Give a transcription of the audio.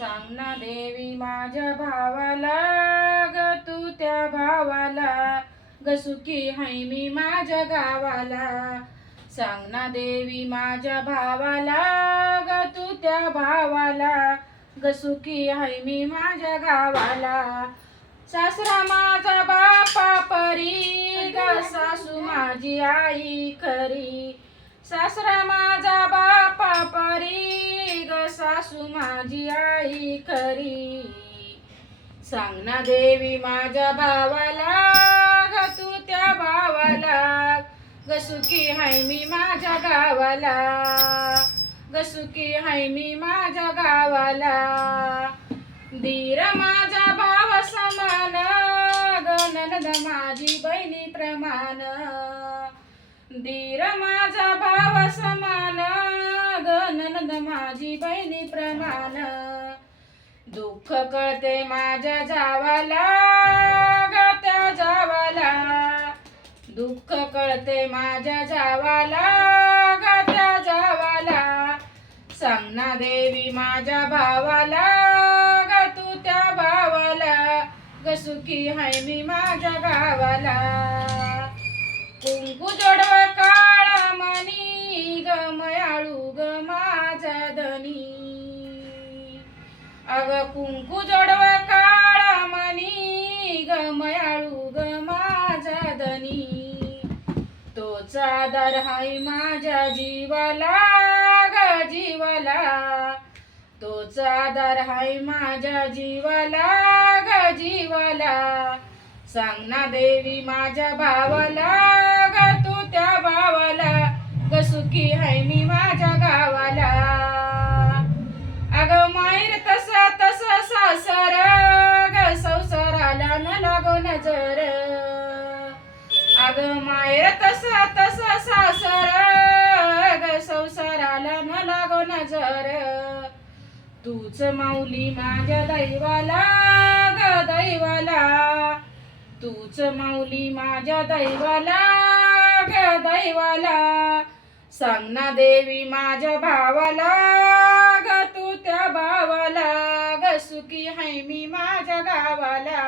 सांग ना देवी माझ्या भावाला ग तू त्या भावाला ग सुखी हाय मी माझ्या गावाला. सांग ना देवी माझ्या भावाला ग तू त्या भावाला ग सुखी हाय मी माझ्या गावाला. सासरा माझा बापा परी ग सासू माझी आई खरी. सासरा माझा बापा परी ग सासू माझी आई खरी. सांग ना देवी माझ्या भावाला ग तू त्या भावाला ग सुखी हाय मी माझ्या गावाला ग सुखी हाय मी माझ्या गावाला. दीर माझा भाव समान ग नणंद माझी बहिणी प्रमाण. दीर माझा भाव समान ग नणंद माझी बहिणी प्रमाण. दुःख कळते माझ्या जावाला ग त्या जावाला. दुःख कळते माझ्या जावाला ग त्या जावाला. सांग ना देवी माझ्या भावाला ग तू त्या भावाला ग सुखी हाय मी माझ्या गावाला. कुंकू जोडव काळा मणी ग मयाळू ग माझा धनी. अग कुंकू जोडव काळा मणी ग मयाळू ग माझा धनी. तोच आधार हाय माझ्या जीवाला ग जीवाला. तोच आधार हाय माझ्या जीवाला ग जीवाला. सांग ना देवी माझ्या भावाला ग तू त्या भावाला ग सुखी हाय मी माझ्या गावाला. अग माहेर तसा तसा सासर ग संसाराला न लागो नजर. अग माहेर तसा तसा सासर ग संसाराला न लागो नजर. तूच माऊली माझ्या दैवाला ग दैवाला. तूच माऊली माझ्या दैवाला ग दैवाला. सांग ना देवी माझ्या भावाला ग तू त्या भावाला ग सुखी हाय मी माझ्या गावाला.